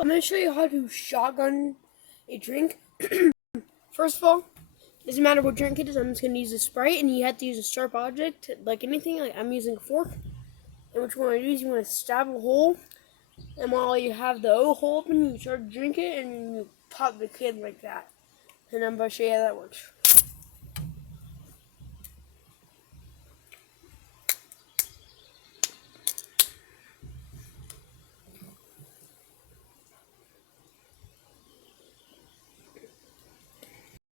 I'm going to show you how to shotgun a drink. First of all, doesn't matter what drink it is, I'm just going to use a Sprite, and you have to use a sharp object, like anything. Like I'm using a fork. And what you want to do is you want to stab a hole, and while you have the hole open, you start to drink it, and you pop the kid like that. And I'm going to show you how that works.